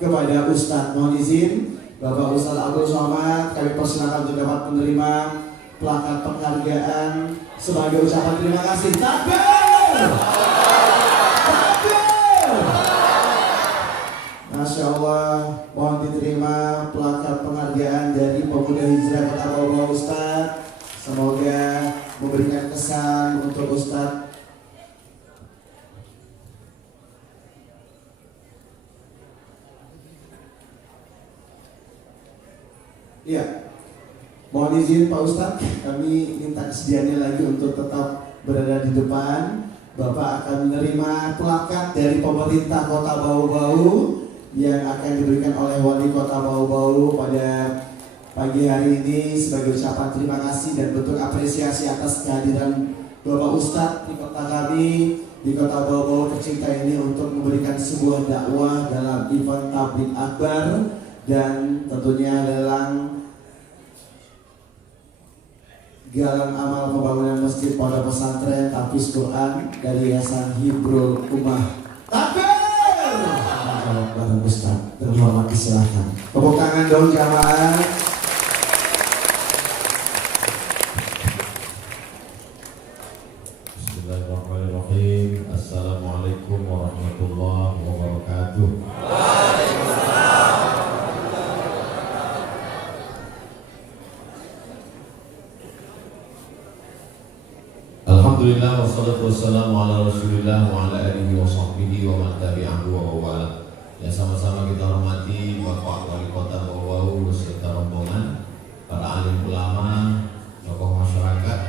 Kepada Ustadz, mohon izin Bapak Ustadz Abdul Somad, kami persilakan untuk dapat menerima plakat penghargaan sebagai ucapan terima kasih. Takbir! Takbir! Masya Allah, mohon diterima plakat penghargaan dari Pemuda Hijrah Kota Bau-Bau Ustadz. Semoga memberikan kesan untuk Ustadz. Iya, mohon izin Pak Ustadz, kami minta kesediaannya lagi untuk tetap berada di depan. Bapak akan menerima plakat dari pemerintah Kota Bau-Bau yang akan diberikan oleh Wali Kota Bau-Bau pada pagi hari ini sebagai ucapan terima kasih dan bentuk apresiasi atas kehadiran Bapak Ustadz di kota kami, di Kota Bau-Bau tercinta ini untuk memberikan sebuah dakwah dalam event tabligh akbar dan tentunya dalam galang amal pembangunan masjid pada pesantren Tahfiz Quran dari Yayasan Hibrul Ummah. Takbir! Barang Ustaz, terhormat silakan. Tepuk tangan dong jamaah. Bismillahirrahmanirrahim. Assalamualaikum warahmatullahi wabarakatuh. Alhamdulillah wassalatu wassalamu ala rasulillah wa ala alihi wa sahbihi wa man tabi'ahu wa wala. Ya, sama-sama kita hormati Bapak Wali Kota Bau-Bau beserta rombongan, para alim ulama, tokoh masyarakat,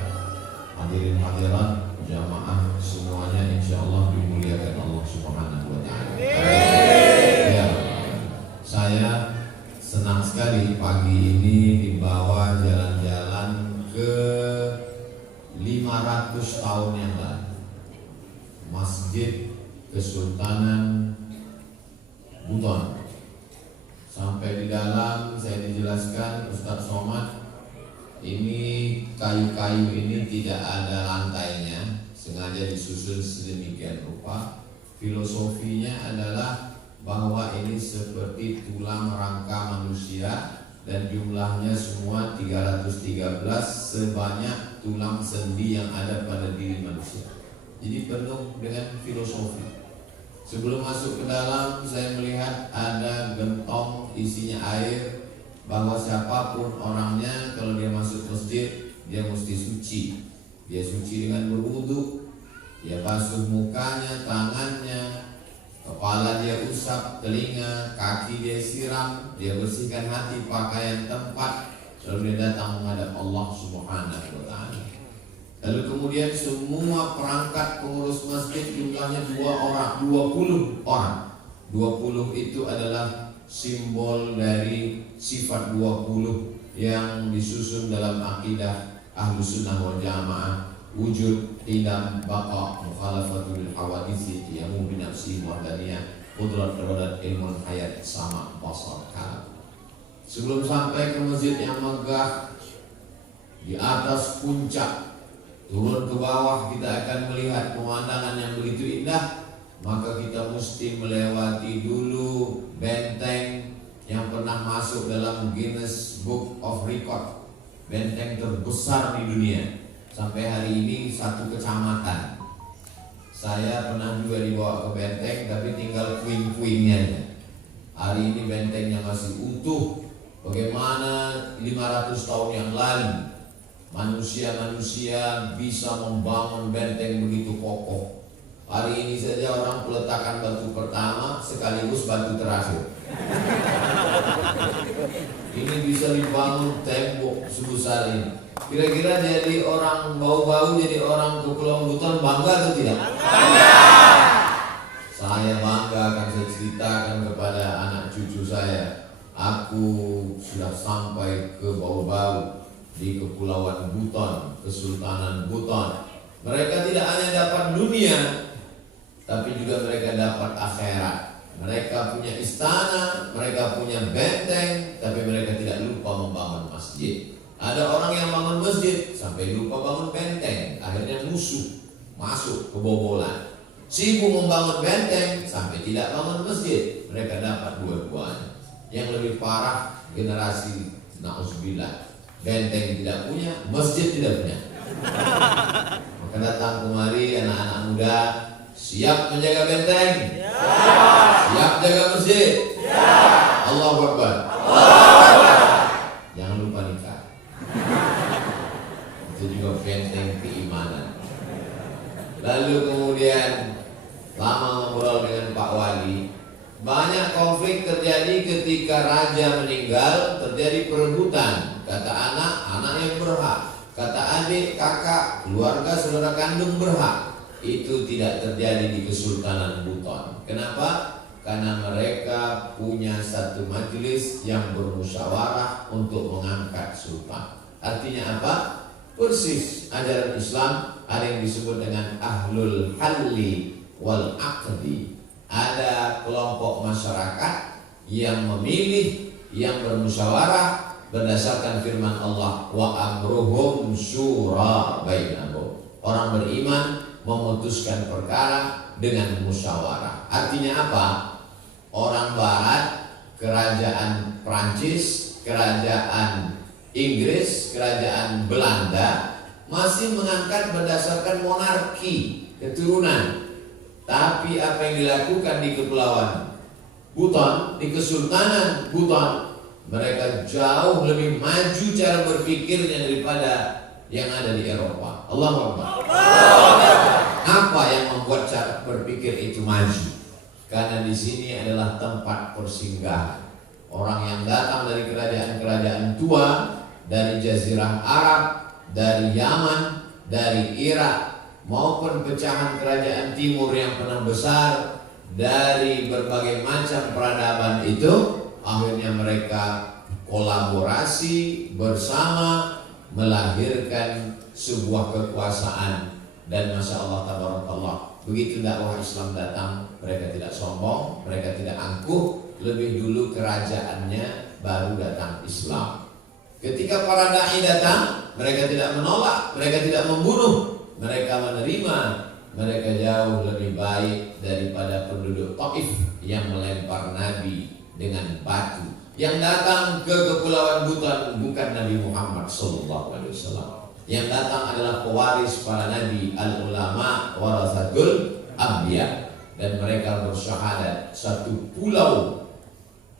hadirin hadirat, jamaah semuanya insyaallah dimuliakan Allah Subhanahu wa taala. Ya, saya senang sekali pagi ini dibawa jalan-jalan ke 500 tahun yang lalu, Masjid Kesultanan Buton. Sampai di dalam saya dijelaskan Ustadz Somad, ini kayu-kayu ini tidak ada lantainya, sengaja disusun sedemikian rupa. Filosofinya adalah bahwa ini seperti tulang rangka manusia dan jumlahnya semua 313 sebanyak tulang sendi yang ada pada diri manusia. Jadi penuh dengan filosofi. Sebelum masuk ke dalam, saya melihat ada gentong isinya air, bahwa siapapun orangnya kalau dia masuk masjid dia mesti suci. Dia suci dengan berwudu, dia basuh mukanya, tangannya, kepala dia usap, telinga, kaki dia siram, dia bersihkan hati, pakaian, tempat, lalu dia datang menghadap Allah Subhanahu wa taala. Lalu kemudian semua perangkat pengurus masjid jumlahnya 20 orang. 20 itu adalah simbol dari sifat 20 yang disusun dalam akidah Ahlus Sunnah wal Jamaah, wujud, qidam, baqa, mukhalafatul hawadisi, qiyamu bi nafsi wahdaniyah, qudrat iradat, ilmun hayat, sama basar kalam. Sebelum sampai ke masjid yang megah di atas puncak, turun ke bawah kita akan melihat pemandangan yang begitu indah, maka kita mesti melewati dulu benteng yang pernah masuk dalam Guinness Book of Record, benteng terbesar di dunia. Sampai hari ini satu kecamatan. Saya pernah juga dibawa ke benteng, tapi tinggal puing-puingnya. Hari ini bentengnya masih utuh. Bagaimana 500 tahun yang lalu manusia-manusia bisa membangun benteng begitu kokoh. Hari ini saja orang peletakan batu pertama sekaligus batu terakhir. Ini bisa dibangun tembok sebesar ini. Kira-kira jadi orang Bau-Bau, jadi orang Kepulauan Buton bangga atau tidak? Bangga. Saya bangga akan saya ceritakan kepada anak cucu saya. Aku sudah sampai ke Bau-Bau di Kepulauan Buton, Kesultanan Buton. Mereka tidak hanya dapat dunia, tapi juga mereka dapat akhirat. Mereka punya istana, mereka punya benteng, tapi mereka tidak lupa membangun masjid. Ada orang yang bangun masjid sampai lupa bangun benteng, akhirnya musuh masuk kebobolan. Sibuk membangun benteng sampai tidak bangun masjid. Mereka dapat dua-duanya. Yang lebih parah generasi na'udzubillah, benteng tidak punya, masjid tidak punya. Maka datang kemari anak-anak muda, siap menjaga benteng? Siap jaga masjid? Allahu Akbar. Jangan lupa nikah. Itu juga benteng keimanan. Lalu kemudian lama ngobrol dengan Pak Wali, banyak konflik terjadi ketika raja meninggal, terjadi perebutan. Kata anak yang berhak. Kata adik, kakak, keluarga, saudara kandung berhak. Itu tidak terjadi di Kesultanan Buton. Kenapa? Karena mereka punya satu majelis yang bermusyawarah untuk mengangkat sultan. Artinya apa? Persis ajaran Islam ada yang disebut dengan ahlul halli wal aqdi. Ada kelompok masyarakat yang memilih, yang bermusyawarah berdasarkan firman Allah, wa amruhum syura bainahum. Orang beriman memutuskan perkara dengan musyawarah. Artinya apa? Orang barat, kerajaan Prancis, kerajaan Inggris, kerajaan Belanda masih mengangkat berdasarkan monarki keturunan. Tapi apa yang dilakukan di Kepulauan Buton, di Kesultanan Buton, mereka jauh lebih maju cara berpikirnya daripada yang ada di Eropa. Allahu Akbar. Apa yang membuat cara berpikir itu maju? Karena di sini adalah tempat persinggahan orang yang datang dari kerajaan-kerajaan tua, dari Jazirah Arab, dari Yaman, dari Irak, maupun pecahan kerajaan timur yang pernah besar, dari berbagai macam peradaban itu. Akhirnya mereka kolaborasi bersama melahirkan sebuah kekuasaan. Dan Masya Allah tabarakallah, begitu dakwah Islam datang, mereka tidak sombong, mereka tidak angkuh. Lebih dulu kerajaannya, baru datang Islam. Ketika para da'i datang, mereka tidak menolak, mereka tidak membunuh, mereka menerima. Mereka jauh lebih baik daripada penduduk Taif yang melempar Nabi dengan batu. Yang datang ke Kepulauan Buton bukan Nabi Muhammad SAW. Yang datang adalah pewaris para nabi, al-ulama warasatul anbiya. Dan mereka bersyahadat, satu pulau,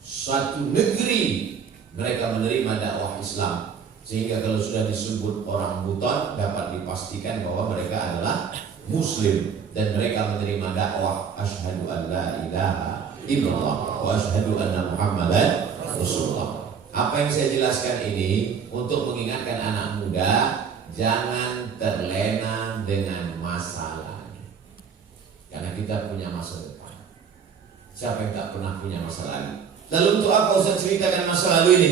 satu negeri, mereka menerima dakwah Islam. Sehingga kalau sudah disebut orang Buton, dapat dipastikan bahwa mereka adalah Muslim. Dan mereka menerima dakwah asyhadu an la ilaha illallah wa asyhadu anna Muhammadan Rasulullah. Apa yang saya jelaskan ini untuk mengingatkan anak muda, jangan terlena dengan masalah. Karena kita punya masa depan. Siapa yang tak pernah punya masa lalu? Lalu untuk apa Ustaz ceritakan masa lalu ini?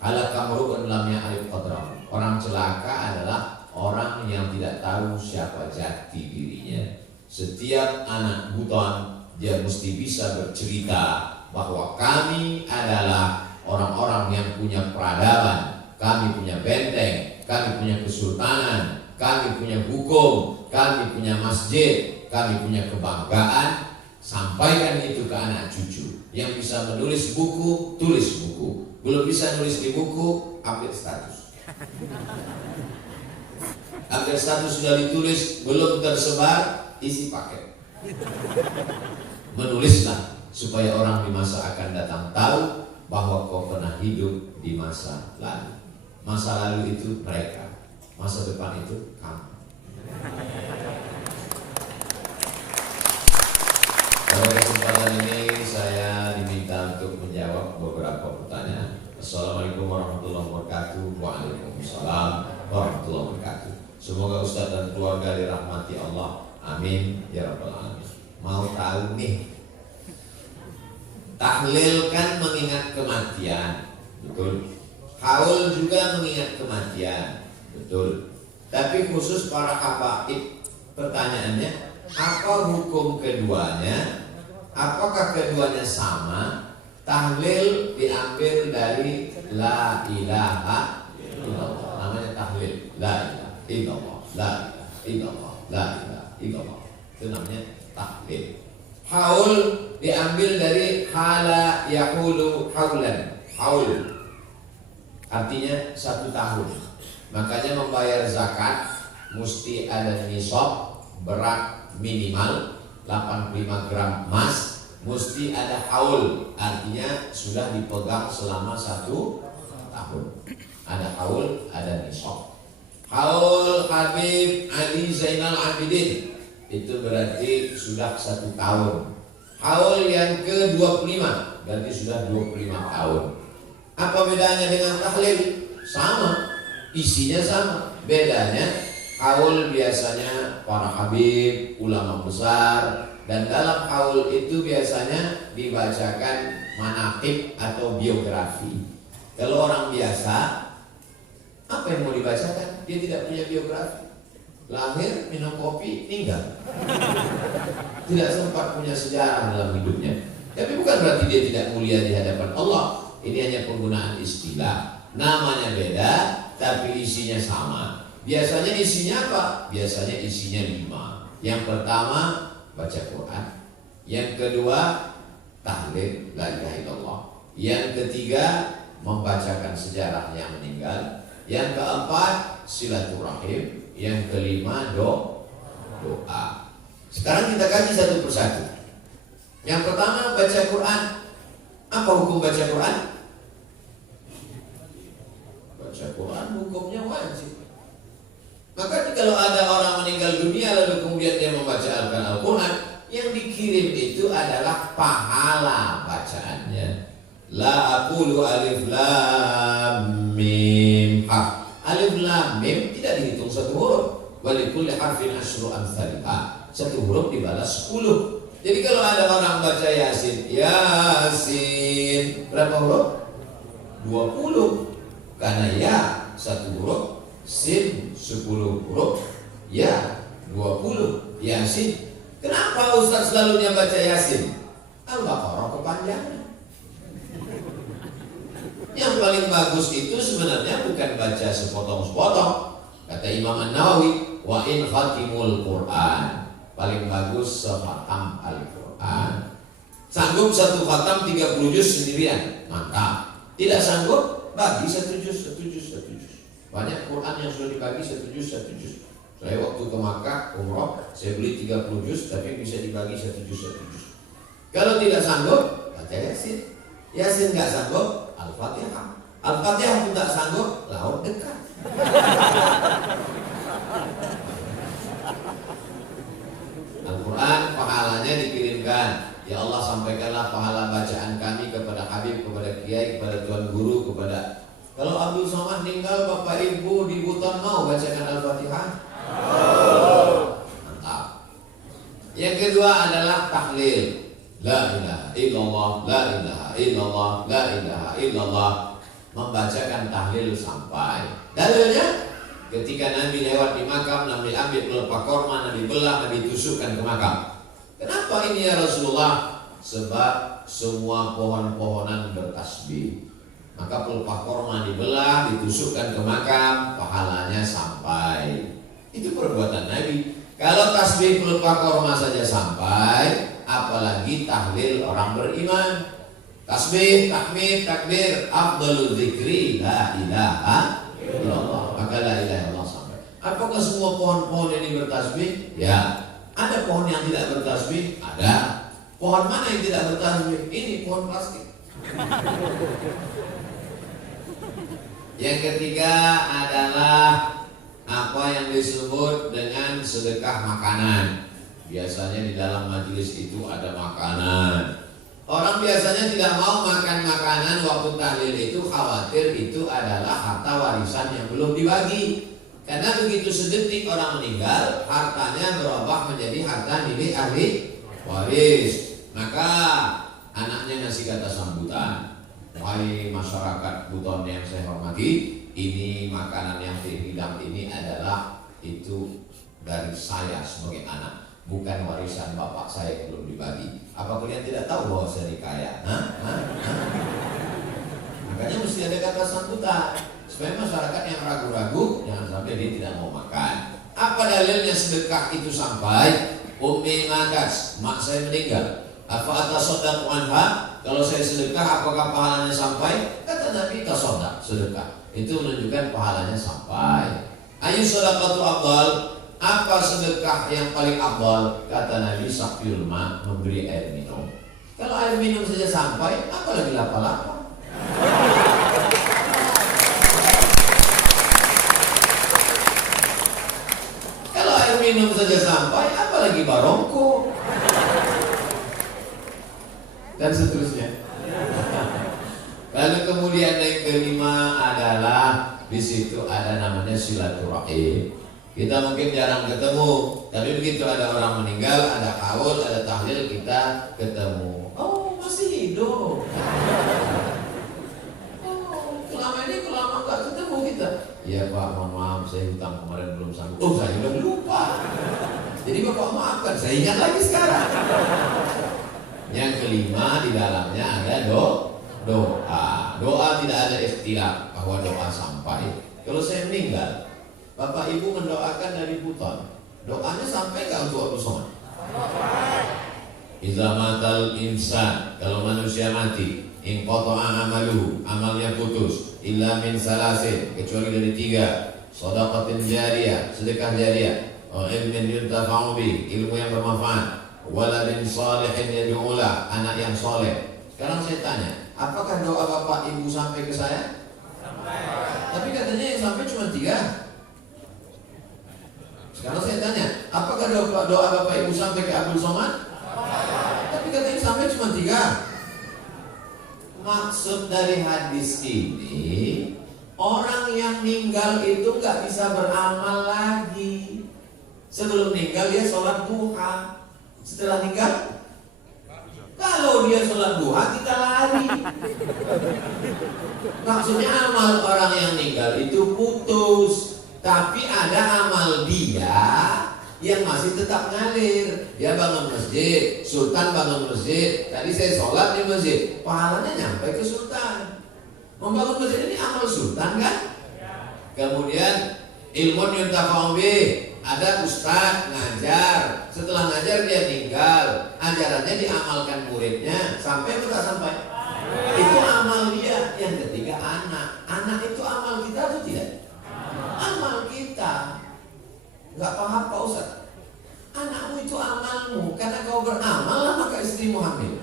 Ala kamru'un lam ya'rif qadrah. Orang celaka adalah orang yang tidak tahu siapa jati dirinya. Setiap anak Buton, dia mesti bisa bercerita bahwa kami adalah orang-orang yang punya peradaban, kami punya benteng, kami punya kesultanan, kami punya hukum, kami punya masjid, kami punya kebanggaan. Sampaikan itu ke anak cucu. Yang bisa menulis buku, tulis buku. Belum bisa nulis di buku, ambil status. Ambil status sudah ditulis, belum tersebar, isi paket. Menulislah supaya orang di masa akan datang tahu bahwa kau pernah hidup di masa lalu. Masa lalu itu mereka, masa depan itu kamu. Pada kesempatan ini saya diminta untuk menjawab beberapa pertanyaan. Assalamualaikum warahmatullahi wabarakatuh. Waalaikumsalam warahmatullahi wabarakatuh. Semoga Ustaz dan keluarga dirahmati Allah. Amin ya rabbal alamin. Mau tahu nih Tahlil kan mengingat kematian, betul. Haul juga mengingat kematian, betul. Tapi khusus para habaib, pertanyaannya, apa hukum keduanya? Apakah keduanya sama? Tahlil diambil dari la ilaha illallah. Namanya tahlil, la ilaha illallah, la ilaha illallah, la ilaha illallah. Itu namanya tahlil. Haul diambil dari hala yahulu haulan. Haul artinya 1 tahun. Makanya membayar zakat mesti ada nisab, berat minimal 85 gram emas, mesti ada haul, artinya sudah dipegang selama 1 tahun. Ada haul, ada nisab. Haul Habib Ali Zainal Abidin itu berarti sudah 1 tahun. Haul yang ke-25 berarti sudah 25 tahun. Apa bedanya dengan tahlil? Sama, isinya sama. Bedanya haul biasanya para habib, ulama besar, dan dalam haul itu biasanya dibacakan manaqib atau biografi. Kalau orang biasa, apa yang mau dibacakan? Dia tidak punya biografi. Lahir, minum kopi, tinggal. Tidak sempat punya sejarah dalam hidupnya. Tapi bukan berarti dia tidak mulia di hadapan Allah. Ini hanya penggunaan istilah. Namanya beda, tapi isinya sama. Biasanya isinya apa? Biasanya isinya 5. Yang pertama baca Quran. Yang kedua tahlil la ilaha illallah. Yang ketiga membacakan sejarah yang meninggal. Yang keempat silaturahim. Yang kelima doa. Sekarang kita kaji satu persatu. Yang pertama baca Quran. Apa hukum baca Quran? Baca Quran hukumnya wajib. Maka kalau ada orang meninggal dunia lalu kemudian dia membaca Al-Quran, yang dikirim itu adalah pahala bacaannya. La aqulu alif lam mim ha. Alif lam mim tidak dihitung 1 huruf. Walikulli harfin asyru amsalha. 1 huruf dibalas 10. Jadi kalau ada orang baca Yasin, Yasin berapa huruf? 20. Karena ya 1 huruf, sin 10 huruf, ya 20. Yasin. Kenapa Ustaz selalunya baca Yasin? Al-Baqarah kepanjangan. Yang paling bagus itu sebenarnya bukan baca sepotong-sepotong. Kata Imam An-Nawawi, wa in khatimul Quran, paling bagus sefatam Al-Quran. Sanggup 1 khatam 30 juz sendirian, mantap. Tidak sanggup, bagi 1 juz. Banyak Quran yang sudah dibagi 1 juz. Saya waktu ke Makkah umroh, saya beli 30 juz, tapi bisa dibagi 1 juz. Kalau tidak sanggup, baca Yasin. Yasin nggak sanggup, Al-Fatihah. Al-Fatihah pun nggak sanggup, laut dekat. Al-Quran pahalanya dikirimkan. Ya Allah, sampaikanlah pahala bacaan kami kepada Habib, kepada Kiai, kepada Tuan Guru, kepada. Kalau Abdul Somad meninggal, Bapak Ibu di Buton mau bacakan Al-Fatihah? Mantap. Yang kedua adalah tahlil. La ilaha illallah, la ilaha illallah, la ilaha illallah. Membacakan tahlil sampai. Dalilnya ketika Nabi lewat di makam, Nabi ambil pelepah korma, Nabi belah, Nabi tusukkan ke makam. Kenapa ini ya Rasulullah? Sebab semua pohon-pohonan bertasbih. Maka pelepah korma dibelah, ditusukkan ke makam, pahalanya sampai. Itu perbuatan Nabi. Kalau tasbih pelepah korma saja sampai, apalagi tahlil orang beriman. Tasbih, tahmid, takbir, afdalul dzikri la ilaha illallah. Maka la ilaha illallah sampai. Apakah semua pohon-pohon ini bertasbih? Ya. Ada pohon yang tidak bertasbih? Ada. Pohon mana yang tidak bertasbih? Ini pohon plastik. Yang ketiga adalah apa yang disebut dengan sedekah makanan. Biasanya di dalam majelis itu ada makanan. Orang biasanya tidak mau makan makanan waktu tahlil itu, khawatir itu adalah harta warisan yang belum dibagi. Karena begitu sedetik orang meninggal, hartanya berubah menjadi harta milik ahli waris. Maka Anaknya ngasih kata sambutan, wahai masyarakat Buton yang saya hormati, ini makanan yang dihidang ini adalah itu dari saya sebagai anak, bukan warisan bapak saya yang belum dibagi. Apa kalian tidak tahu bahwa saya kaya? Makanya mesti ada kata sambutan supaya masyarakat yang ragu-ragu jangan sampai dia tidak mau makan. Apa dalilnya sedekah itu sampai? Ummi makas, mak saya meninggal. Apa atasodak anha? Kalau saya sedekah, apakah pahalanya sampai? Kata Nabi, tasodak, sedekah. Itu menunjukkan pahalanya sampai. Ayu sedekatu afdal. Apa sedekah yang paling afdal? Kata Nabi, sakfil ma, memberi air minum. Kalau air minum saja sampai, apalagi lapa-lapa. Kalau air minum saja sampai, apalagi barongko dan seterusnya. Lalu kemudian yang kelima adalah di situ ada namanya silaturahim. Kita mungkin jarang ketemu, tapi begitu ada orang meninggal, ada haul, ada tahlil, kita ketemu. Oh, masih hidup. Oh, selama ini lama nggak ketemu kita. Iya Pak, mohon maaf, saya hutang kemarin belum sanggup. Oh, saya udah lupa. Jadi Bapak maafkan, saya ingat lagi sekarang. Yang kelima di dalamnya ada doa. Doa tidak ada istilah bahwa doa sampai. Kalau saya meninggal, Bapak Ibu mendoakan dari Buton, doanya sampai nggak untuk Abu Somad? Iza matal insan, kalau manusia mati, in qata'a amaluhu, amalnya putus, illa min salasin, kecuali dari 3, shadaqatin jariyah, sedekah jariyah, ilmin yuntafa'u bi, ilmu yang bermanfaat, waladin salihin yad'ulah, anak yang soleh. Sekarang saya tanya, apakah doa Bapak Ibu sampai ke saya? Sampai. Tapi katanya yang sampai cuma 3. Sekarang saya tanya, apakah doa Bapak Ibu sampai ke Abdul Somad? Tapi katanya sampai cuma 3. Maksud dari hadis ini, orang yang meninggal itu gak bisa beramal lagi. Sebelum meninggal dia sholat duha. Setelah meninggal, kalau dia sholat duha kita lari. Maksudnya amal orang yang meninggal itu putus. Tapi ada amal dia yang masih tetap ngalir. Dia bangun masjid, Sultan bangun masjid. Tadi saya sholat di masjid, pahalanya nyampe ke Sultan. Membangun masjid ini amal Sultan kan? Kemudian ilmu yuntafa'u bih, ada ustaz ngajar. Setelah ngajar dia tinggal, ajarannya diamalkan muridnya. Sampai atau tak sampai? Itu amal dia. Yang ketiga anak. Anak itu amal kita atau tidak? Amal kita. Gak paham Pak Ustaz? Anakmu itu amalmu. Karena kau beramal lah maka istrimu hamil.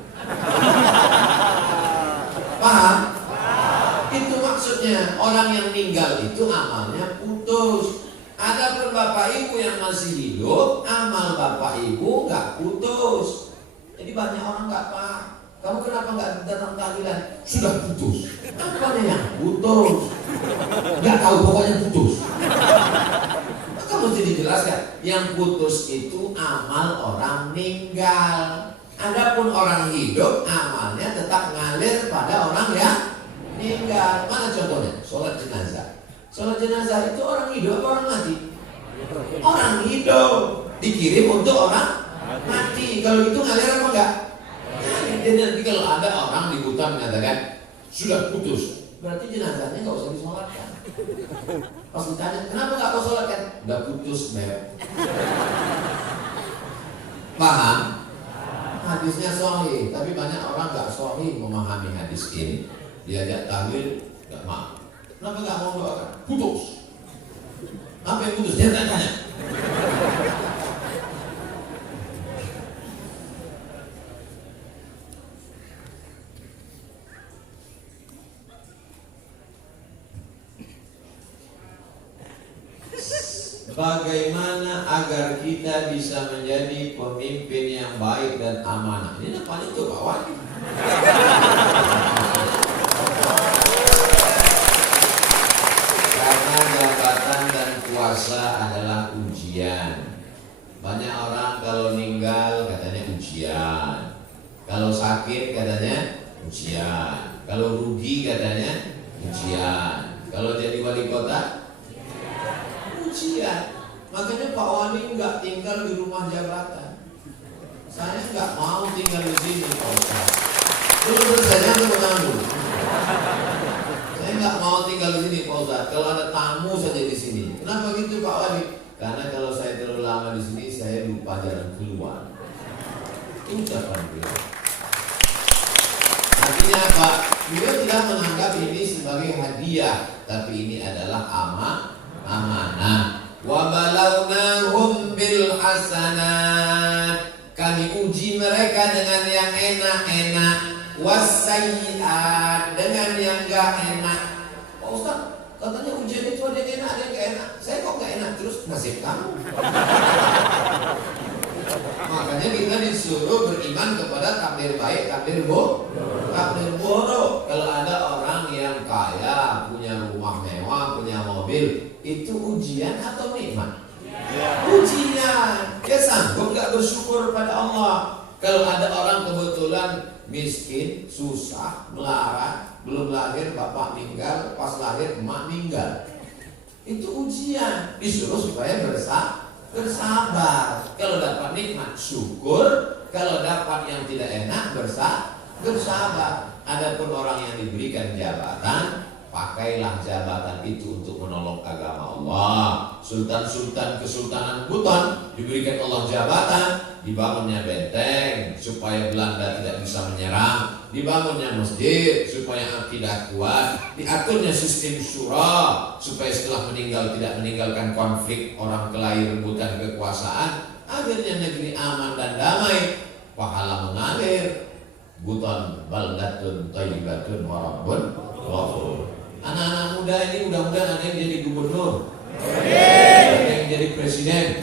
Paham? Itu maksudnya. Orang yang meninggal itu amalnya putus. Adapun Bapak Ibu yang masih hidup, amal Bapak Ibu gak putus. Jadi banyak orang gak paham. Kamu kenapa gak datang tahlilan? Sudah putus. Apanya yang putus? Gak tahu pokoknya putus. Maka mesti dijelaskan. Yang putus itu amal orang meninggal. Adapun orang hidup, amalnya tetap ngalir pada orang yang meninggal. Mana contohnya? Sholat jenazah. Sholat jenazah itu orang hidup apa orang mati? Orang hidup. Dikirim untuk orang mati. Kalau itu ngalir apa enggak? Jadi nanti kalau ada orang di hutan mengatakan sudah putus, berarti jenazahnya nggak usah disolatkan. Pas ditanya kenapa nggak kau solatkan? Udah putus, Beb. Paham? Hadisnya sahih, tapi banyak orang nggak sahih memahami hadis ini. Diajak tahlil nggak mau. Kenapa nggak mau doakan? Putus. Apa yang putus? Dia tanya. Bagaimana agar kita bisa menjadi pemimpin yang baik dan amanah? Ini namanya tuh Pak Wali. Karena jabatan dan kuasa adalah ujian. Banyak orang kalau meninggal katanya ujian. Kalau sakit katanya ujian. Kalau rugi katanya ujian. Kalau jadi wali kota ujian. Makanya Pak Wali nggak tinggal di rumah jabatan. Saya nggak mau tinggal di sini Pak Ustaz. Dulu saya tepuk tangan dulu. Saya nggak mau tinggal di sini Pak Ustaz. Kalau ada tamu saja di sini. Kenapa gitu Pak Wali? Karena kalau saya terlalu lama di sini saya lupa jalan keluar. Itu ucapan beliau. Artinya apa? Beliau tidak menganggap ini sebagai hadiah, tapi ini adalah amanah. Wa balawnahum bil hasanat. Kami uji mereka dengan yang enak-enak, wasayyi'at, dengan yang gak enak. Pak Ustaz, katanya ujian itu ada yang enak, ada yang gak enak. Saya kok gak enak, terus nasib kamu. Makanya kita disuruh beriman kepada takdir baik, takdir buruk. Kalau ada orang yang kaya, punya rumah mewah, punya mobil, itu ujian atau nikmat? Ujian. Dia sanggup gak bersyukur pada Allah. Kalau ada orang kebetulan miskin, susah, melarat, belum lahir bapak meninggal, pas lahir emak meninggal, itu ujian. Disuruh supaya bersabar. Kalau dapat nikmat syukur, kalau dapat yang tidak enak bersabar. Adapun orang yang diberikan jabatan, pakailah jabatan itu untuk menolong agama Allah. Sultan-sultan Kesultanan Buton diberikan Allah jabatan, dibangunnya benteng supaya Belanda tidak bisa menyerang, dibangunnya masjid supaya akidah kuat, diaturnya sistem syura supaya setelah meninggal tidak meninggalkan konflik orang kelahi rebutan kekuasaan. Akhirnya negeri aman dan damai, pahala mengalir. Buton baldatun thayyibatun wa rabbun ghafur. Anak-anak muda ini mudah-mudahan ada yang jadi gubernur, ada yang jadi presiden.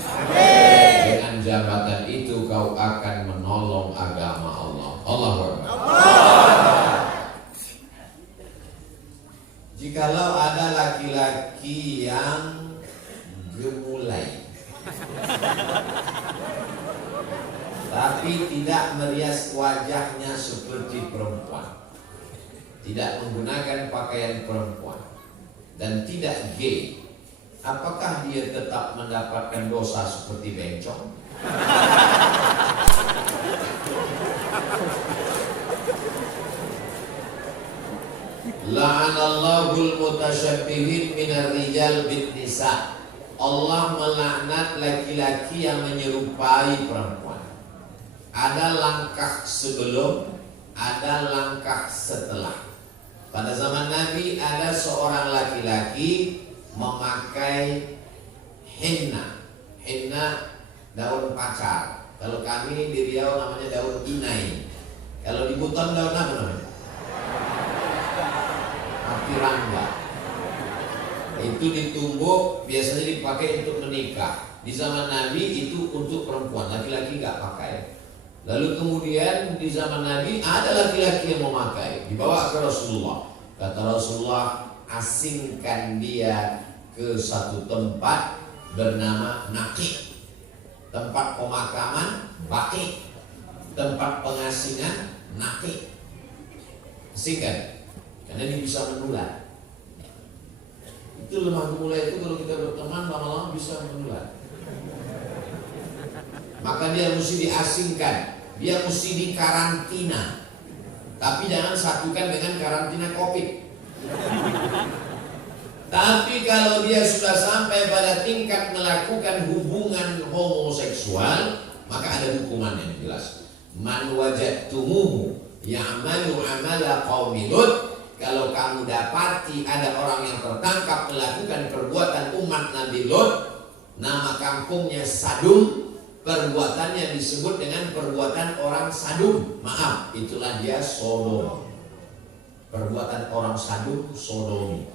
Dengan jabatan itu kau akan menolong agama Allah. Allahu Akbar. Jikalau ada laki-laki yang gemulai tapi tidak merias wajahnya seperti perempuan, tidak menggunakan pakaian perempuan, dan tidak gay, apakah dia tetap mendapatkan dosa seperti bencong? La'anallahul mutasyabbihin minar rijal bin nisa. Allah melaknat laki-laki yang menyerupai perempuan. Ada langkah sebelum, ada langkah setelah. Pada zaman Nabi ada seorang laki-laki memakai henna. Henna daun pacar. Kalau kami di Riau namanya daun inai. Kalau di Buton daun apa namanya? Atirangga. Itu ditumbuk, biasanya dipakai untuk menikah. Di zaman Nabi itu untuk perempuan, laki-laki nggak pakai. Lalu kemudian di zaman Nabi ada laki-laki yang memakai, dibawa ke Rasulullah. Kata Rasulullah, asingkan dia ke satu tempat bernama Naqi, tempat pemakaman Baqi, tempat pengasingan Naqi. Asingkan, karena ini bisa menular. Itu lemah gemulai itu kalau kita berteman lama-lama bisa menular. Maka dia mesti diasingkan, dia mesti dikarantina. Tapi jangan satukan dengan karantina COVID. Tapi kalau dia sudah sampai pada tingkat melakukan hubungan homoseksual, maka ada hukuman yang jelas. Man wajadtumuhu ya'malu amala qaumi Lut. Kalau kamu dapati ada orang yang tertangkap melakukan perbuatan umat Nabi Lut, nama kampungnya Sadum, perbuatannya disebut dengan perbuatan orang Sadum. Maaf, itulah dia Sodom. Perbuatan orang Sadum, Sodomi.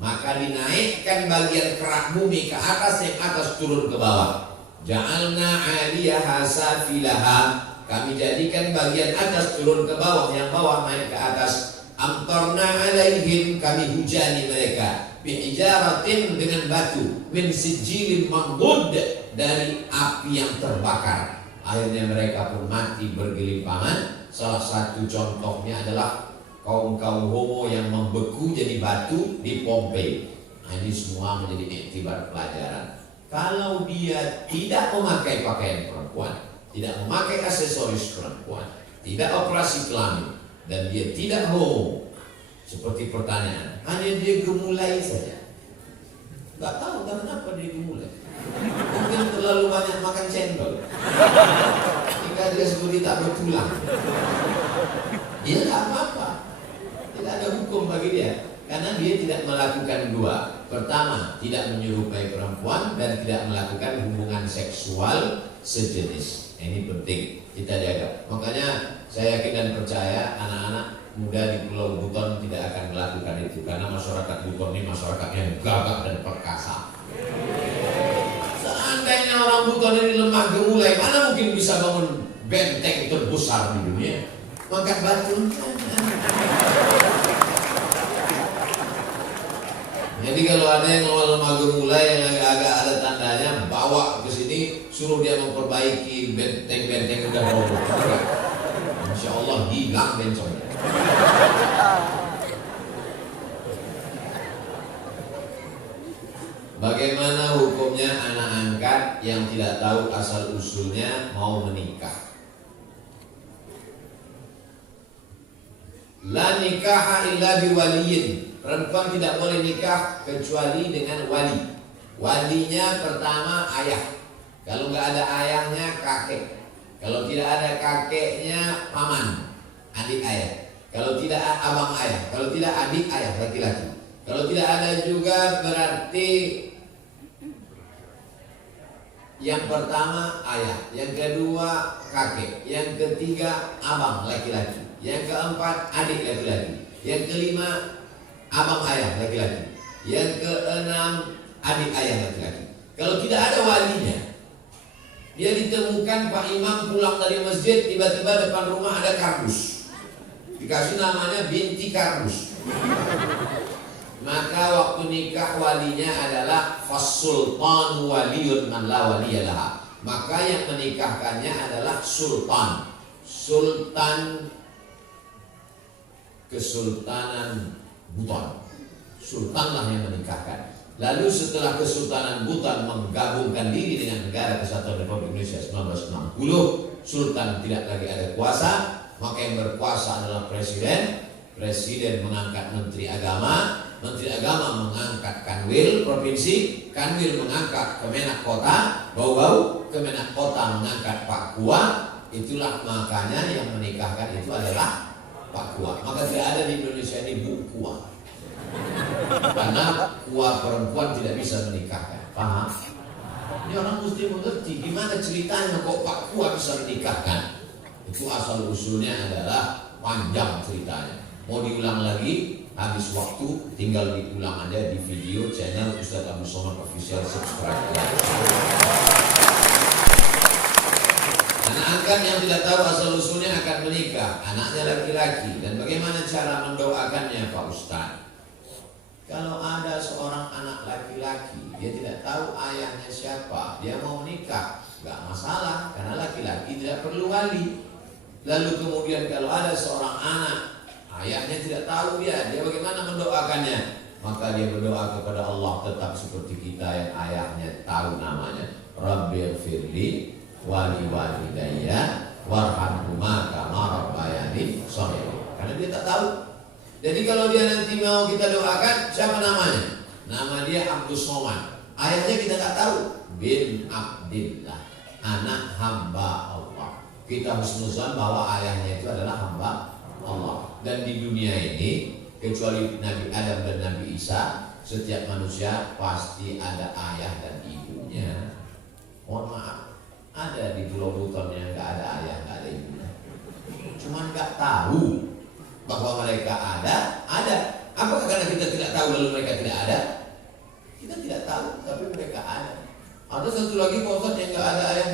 Maka dinaikkan bagian kerak bumi ke atas, yang atas turun ke bawah. Ja'alna 'aliyaha safilaha. Kami jadikan bagian atas turun ke bawah, yang bawah naik ke atas. Amtarna 'alaihim, kami hujani mereka bihijaratin, dengan batu, min sijilin mandud, dari api yang terbakar. Akhirnya mereka pun mati bergelimpangan. Salah satu contohnya adalah kaum homo yang membeku jadi batu di Pompei. Nah, ini semua menjadi iktibar pelajaran. Kalau dia tidak memakai pakaian perempuan, tidak memakai aksesoris perempuan, tidak operasi kelamin, dan dia tidak homo, seperti pertanyaan, hanya dia gemulai saja. Gak tahu kenapa dia gemulai. Mungkin terlalu banyak makan cendol, hingga dia seperti tak bertulang. Dia tak apa-apa, tidak ada hukum bagi dia, karena dia tidak melakukan dua. Pertama, tidak menyerupai perempuan dan tidak melakukan hubungan seksual sejenis. Ini penting kita jaga. Makanya saya yakin dan percaya anak-anak muda di Pulau Buton tidak akan melakukan itu, karena masyarakat Buton ini masyarakat yang gagah dan perkasa. Seandainya orang Buton ini lemah gemulai, mana mungkin bisa bangun benteng terbesar di dunia? Mangkat batu. Jadi kalau ada yang lemah gemulai yang agak ada tandanya, bawa ke sini, suruh dia memperbaiki benteng-benteng udah roboh. Insya Allah hilang bencongnya. Bagaimana hukumnya anak angkat yang tidak tahu asal usulnya mau menikah? La nikaha illa biwaliyin. Perempuan tidak boleh nikah kecuali dengan wali. Walinya pertama ayah. Kalau nggak ada ayahnya kakek. Kalau tidak ada kakeknya paman, adik ayah. Kalau tidak abang ayah. Kalau tidak adik ayah laki-laki. Kalau tidak ada juga berarti yang pertama ayah, yang kedua kakek, yang ketiga abang laki-laki, yang keempat adik laki-laki, yang kelima abang ayah laki-laki, yang keenam adik ayah laki-laki. Kalau tidak ada walinya, dia ditemukan Pak Imam pulang dari masjid, tiba-tiba depan rumah ada kardus, dikasih namanya binti kardus. Maka waktu nikah walinya adalah fasultan waliyun man la waliyalah. Maka yang menikahkannya adalah sultan, sultan Kesultanan Buton. Sultanlah yang menikahkan. Lalu setelah Kesultanan Buton menggabungkan diri dengan Negara Kesatuan Republik Indonesia 1960, sultan tidak lagi ada kuasa, maka yang berkuasa adalah presiden. Presiden mengangkat menteri agama, menteri agama mengangkat kanwil provinsi, kanwil mengangkat kemenak kota, bau-bau kemenak kota mengangkat Pak Kua. Itulah makanya yang menikahkan itu adalah Pak Kua. Maka tidak ada di Indonesia ini Bu Kua, karena Kua perempuan tidak bisa menikahkan. Paham? Ini orang mesti mengerti gimana ceritanya kok Pak Kua bisa menikahkan. Itu asal usulnya adalah panjang ceritanya. Mau diulang lagi, habis waktu, tinggal diulang aja di video channel Ustadz Abdul Somad Official, subscribe. Anak angkat yang tidak tahu asal usulnya akan menikah, anaknya laki-laki, dan bagaimana cara mendoakannya Pak Ustadz? Kalau ada seorang anak laki-laki, dia tidak tahu ayahnya siapa, dia mau menikah, gak masalah, karena laki-laki tidak perlu wali. Lalu kemudian kalau ada seorang anak, ayahnya tidak tahu dia bagaimana mendoakannya? Maka dia berdoa kepada Allah tetap seperti kita yang ayahnya tahu namanya. Rabbighfirli wali walidayya warhamhuma kama rabbayani shaghira. Karena dia tak tahu. Jadi kalau dia nanti mau kita doakan, siapa namanya? Nama dia Abdul Somad. Ayahnya kita tak tahu. Bin Abdillah, anak hamba Allah. Kita husnuzan bahwa ayahnya itu adalah hamba Allah. Dan di dunia ini kecuali Nabi Adam dan Nabi Isa, setiap manusia pasti ada ayah dan ibunya. Mohon maaf, ada di Pulau Buton yang nggak ada ayah, nggak ada ibunya. Cuman nggak tahu bahwa mereka ada. Apakah karena kita tidak tahu lalu mereka tidak ada? Kita tidak tahu, tapi mereka ada. Ada satu lagi Pak Ustadz yang nggak ada ayah